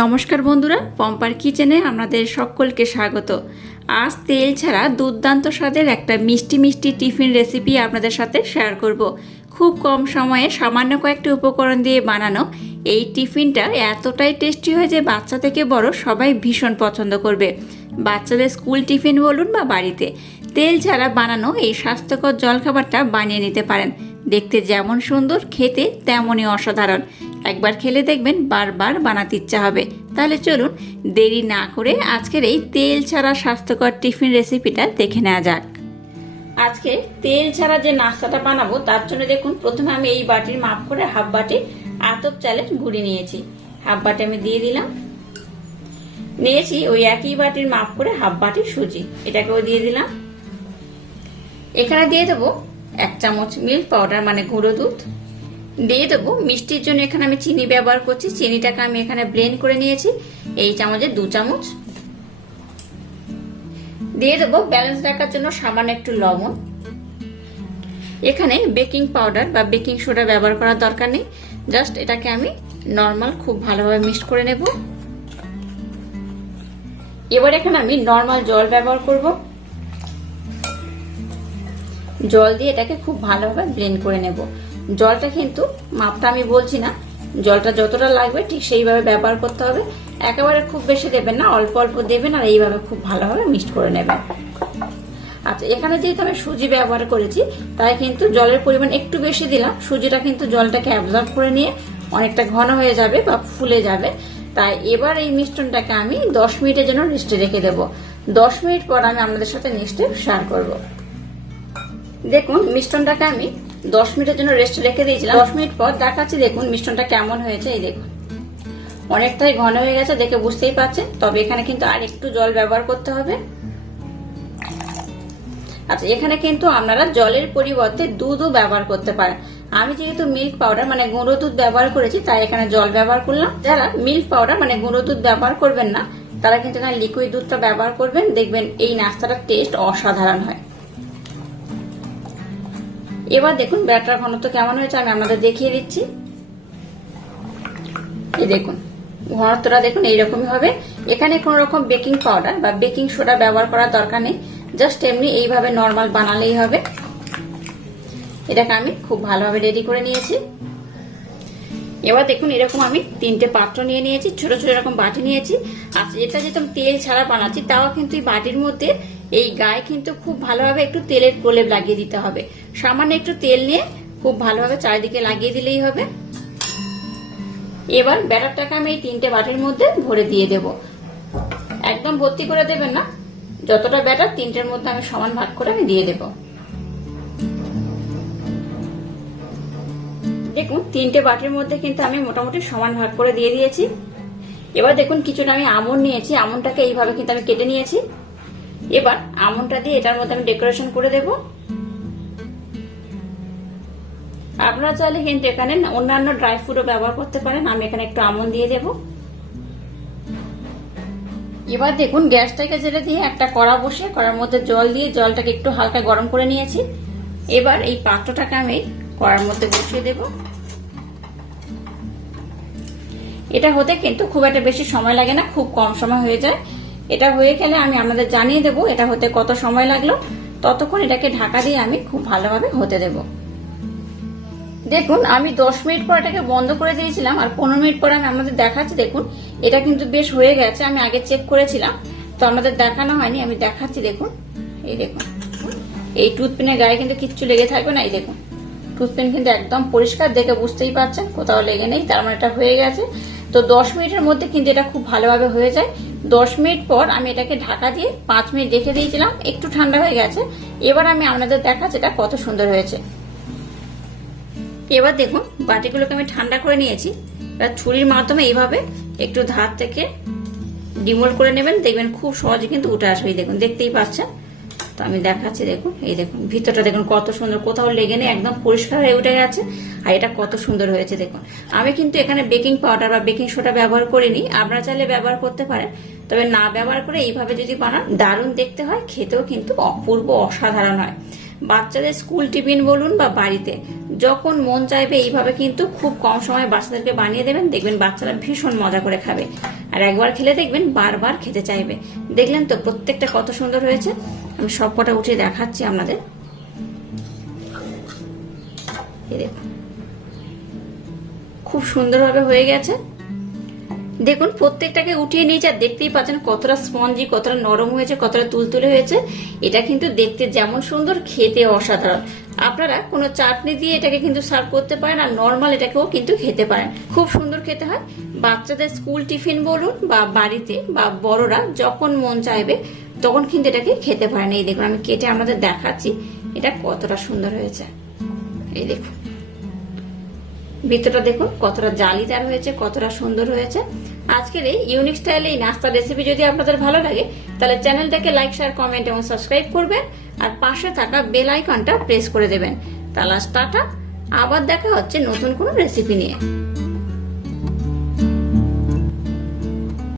নমস্কার বন্ধুরা, পম্পার কিচেনে আপনাদের সকলকে স্বাগত। আজ তেল ছাড়া দুর্দান্ত স্বাদের একটা মিষ্টি মিষ্টি টিফিন রেসিপি আপনাদের সাথে শেয়ার করব। খুব কম সময়ে সামান্য কয়েকটি উপকরণ দিয়ে বানানো এই টিফিনটা এতটাই টেস্টি হয় যে বাচ্চা থেকে বড় সবাই ভীষণ পছন্দ করবে। বাচ্চাদের স্কুল টিফিন বলুন বা বাড়িতে, তেল ছাড়া বানানো এই স্বাস্থ্যকর জলখাবারটা বানিয়ে নিতে পারেন। দেখতে যেমন সুন্দর, খেতে তেমনই অসাধারণ। একবার খেলে দেখবেন বারবার বানাতে ইচ্ছা হবে। তাহলে চলুন দেরি না করে আজকের এই তেল ছাড়া স্বাস্থ্যকর টিফিন রেসিপিটা দেখে নেওয়া যাক। আজকে তেল ছাড়া যে নাস্তাটা বানাবো, তার জন্য দেখুন প্রথমে আমি এই বাটির মাপ করে হাফ বাটি আতপ চালের গুঁড়ি নিয়েছি। হাফ বাটি আমি দিয়ে দিলাম। নিয়েছি ওই একই বাটির মাপ করে হাফ বাটি সুজি। এটাকেও দিয়ে দিলাম। এখানে দিয়ে দেবো এক চামচ মিল্ক পাউডার মানে গুঁড়ো দুধ। দিয়ে দেবো। মিষ্টির জন্য এখানে আমি চিনি ব্যবহার করছি। চিনিটাকে আমি এখানে ব্লেন্ড করে নিয়েছি। এই চামচে দু চামচ। দিয়ে দেবো ব্যালেন্স রাখার জন্য সামান্য একটু লবণ। এখানে বেকিং পাউডার বা বেকিং সোডা ব্যবহার করার দরকার নেই। জাস্ট এটাকে আমি নর্মাল খুব ভালোভাবে মিক্স করে নেব। এবার এখানে আমি নর্মাল জল ব্যবহার করব। জল দিয়ে এটাকে খুব ভালোভাবে ব্লেন্ড করে নেব। জলটা কিন্তু মাপটা আমি বলছি না। জলটা যতটা লাগবে ঠিক সেইভাবে ব্যবহার করতে হবে। একেবারে খুব বেশি দেবেন না, অল্প অল্প দেবেন আর এইভাবে খুব ভালোভাবে মিক্সড করে নেবেন। আচ্ছা এখানে যেহেতু আমি সুজি ব্যবহার করেছি, তাই কিন্তু জলের পরিমাণ একটু বেশি দিলাম। সুজিটা কিন্তু জলটাকে অ্যাবজর্ব করে নিয়ে অনেকটা ঘন হয়ে যাবে বা ফুলে যাবে। তাই এবার এই মিষ্টনটাকে আমি দশ মিনিটের জন্য রেস্টে রেখে দেবো। দশ মিনিট পর আমি আপনাদের সাথে নেক্সটে শেয়ার করব। দেখুন মিষ্টনটাকে আমি দশ মিনিটের জন্য রেস্ট রেখে দিয়েছিলাম। দশ মিনিট পর দেখাচ্ছি, দেখুন মিষ্টনটা কেমন হয়েছে, এই দেখুন। অনেকটাই ঘন হয়ে গেছে, দেখে বুঝতেই পারছেন তবে এখানে কিন্তু আর একটু জল ব্যবহার করতে হবে। আচ্ছা এখানে কিন্তু আপনারা জলের পরিবর্তে দুধও ব্যবহার করতে পারেন। আমি যেহেতু মিল্ক পাউডার মানে গুঁড়ো দুধ ব্যবহার করেছি, তাই এখানে জল ব্যবহার করলাম। যারা মিল্ক পাউডার মানে গুঁড়ো দুধ ব্যবহার করবেন না, তারা কিন্তু এখানে লিকুইড দুধটা ব্যবহার করবেন। দেখবেন এই নাস্তাটার টেস্ট অসাধারণ হয়। এবার দেখুন ব্যাটার ঘনত্ব কেমন হয়েছে, আমি আপনাদের দেখিয়ে দিচ্ছি। এই দেখুন, ঘনত্বটা দেখুন এইরকমই হবে। এখানে কোনো রকম বেকিং পাউডার বা বেকিং সোডা ব্যবহার করার দরকার নেই, জাস্ট এমনি এইভাবে নর্মাল বানালেই হবে। এটাকে আমি খুব ভালোভাবে রেডি করে নিয়েছি। এবার দেখুন এরকম আমি তিনটে পাত্র নিয়ে নিয়েছি, ছোট ছোট এরকম বাটি নিয়েছি। আর এটা যেহেতু তেল ছাড়া বানাচ্ছি, তাও কিন্তু এই বাটির মধ্যে এই গায়ে কিন্তু খুব ভালোভাবে একটু তেলের প্রলেপ লাগিয়ে দিতে হবে। সামান্য একটু তেল নিয়ে খুব ভালোভাবে চারিদিকে লাগিয়ে দিলেই হবে। এবার ব্যাটারটাকে আমি এই তিনটে বাটির মধ্যে ভরে দিয়ে দেব। একদম ভর্তি করে দেবেন না, যতটা ব্যাটার তিনটের মধ্যে আমি সমান ভাগ করে আমি দিয়ে দেব। দেখুন, তিনটে বাটির মধ্যে কিন্তু আমি মোটামুটি সমান ভাগ করে দিয়ে দিয়েছি। এবার দেখুন কিছুটা আমি আমন নিয়েছি, আমনটাকে এইভাবে কিন্তু আমি কেটে নিয়েছি। এবার আমনটা দিয়ে এটার মধ্যে আমি ডেকোরেশন করে দেব। আপনারা চাইলে কিন্তু এখানে অন্যান্য ড্রাই ফ্রুটও ব্যবহার করতে পারেন, আমি এখানে একটু আমন দিয়ে দেব। এবার দেখুন, গ্যাসটাকে জেলে দিয়ে একটা কড়া বসে কড়ার মধ্যে জল দিয়ে জলটাকে একটু হালকা গরম করে নিয়েছি। এবার এই পাত্রটাকে আমি কড়ার মধ্যে বসিয়ে দেব। এটা হতে কিন্তু খুব একটা বেশি সময় লাগে না, খুব কম সময় হয়ে যায়। এটা হয়ে গেলে আমি আমাদের জানিয়ে দেবো এটা হতে কত সময় লাগল। ততক্ষণ এটাকে ঢাকা দিয়ে আমি খুব ভালোভাবে হতে দেব। দেখুন, আমি দশ মিনিট পর এটাকে বন্ধ করে দিয়েছিলাম আর পনেরো মিনিট পর আমি আমাদের দেখাচ্ছি। দেখুন, এটা কিন্তু বেশ হয়ে গেছে, আমি আগে চেক করেছিলাম। তো আমাদের দেখানো হয়নি, আমি দেখাচ্ছি, দেখুন। এই দেখুন, এই টুথপিনের গায়ে কিন্তু কিচ্ছু লেগে থাকবে না, এই দেখুন। টুথপিন কিন্তু একদম পরিষ্কার, দেখে বুঝতেই পারছেন, কোথাও লেগে নেই, তার মানে এটা হয়ে গেছে। তো দশ মিনিটের মধ্যে কিন্তু এটা খুব ভালোভাবে হয়ে যায়। দশ মিনিট পর আমি এটাকে ঢাকা দিয়ে পাঁচ মিনিট রেখে দিয়েছিলাম, একটু ঠান্ডা হয়ে গেছে। এবার আমি আপনাদের দেখাচ্ছি এটা কত সুন্দর হয়েছে। এবার দেখুন, বাটিগুলোকে আমি ঠান্ডা করে নিয়েছি। এবার ছুরির মাধ্যমে এইভাবে একটু ধার থেকে ডিমোল করে নেবেন, দেখবেন খুব সহজে কিন্তু উঠে আসবে, দেখুন, দেখতেই পাচ্ছেন। তো আমি দেখাচ্ছি, দেখুন, এই দেখুন, ভিতরটা দেখুন, কত সুন্দর, কোথাও লেগে নেই, একদম পরিষ্কার হয়ে উঠে গেছে, আর এটা কত সুন্দর হয়েছে, দেখুন। আমি কিন্তু এখানে বেকিং পাউডার বা বেকিং সোডা ব্যবহার করিনি, আপনারা চাইলে ব্যবহার করতে পারেন, তবে না ব্যবহার করে এইভাবে যদি বানান, দারুণ দেখতে হয়, খেতেও কিন্তু অপূর্ব অসাধারণ হয়। বাচ্চাদের স্কুল টিফিন বলুন বা বাড়িতে, যখন মন চাইবে এইভাবে কিন্তু খুব কম সময়ে বাচ্চাদেরকে বানিয়ে দেবেন, দেখবেন বাচ্চারা ভীষণ মজা করে খাবে। আর একবার খেলে দেখবেন বারবার খেতে চাইবে। দেখলেন তো প্রত্যেকটা কত সুন্দর হয়েছে? আমি সব কটা উঠে দেখাচ্ছি আপনাদের। খুব সুন্দরভাবে হয়ে গেছে। দেখুন, প্রত্যেকটাকে উঠিয়ে নিয়েছে আর দেখতেই পাচ্ছেন কতটা স্পঞ্জি, কতটা নরম হয়েছে, কতটা তুলতুলে হয়েছে। এটা কিন্তু দেখতে যেমন সুন্দর, খেতে অসাধারণ। আপনারা কোনো চাটনি দিয়ে এটাকে কিন্তু সার্ভ করতে পারেন আর নর্মাল এটাকেও কিন্তু খেতে পারেন। খুব সুন্দর খেতে হয়। বাচ্চাদের স্কুল টিফিন বলুন বা বাড়িতে বা বড়রা যখন মন চাইবে, তখন কিন্তু এটাকে খেতে পারেন। এই দেখুন, আমি কেটে আমাদের দেখাচ্ছি, এটা কতটা সুন্দর হয়েছে। এই দেখুন। ভিতরটা দেখুন, কতটা জালি তার হয়েছে, কতটা সুন্দর হয়েছে। আজকের এই ইউনিক স্টাইলে এই নাস্তা রেসিপি যদি আপনাদের ভালো লাগে, তাহলে চ্যানেলটাকে লাইক শেয়ার কমেন্ট এবং সাবস্ক্রাইব করবেন আর পাশে থাকা বেল আইকনটা প্রেস করে দেবেন। তাহলে টাটা, আবার দেখা হচ্ছে নতুন কোনো রেসিপি নিয়ে।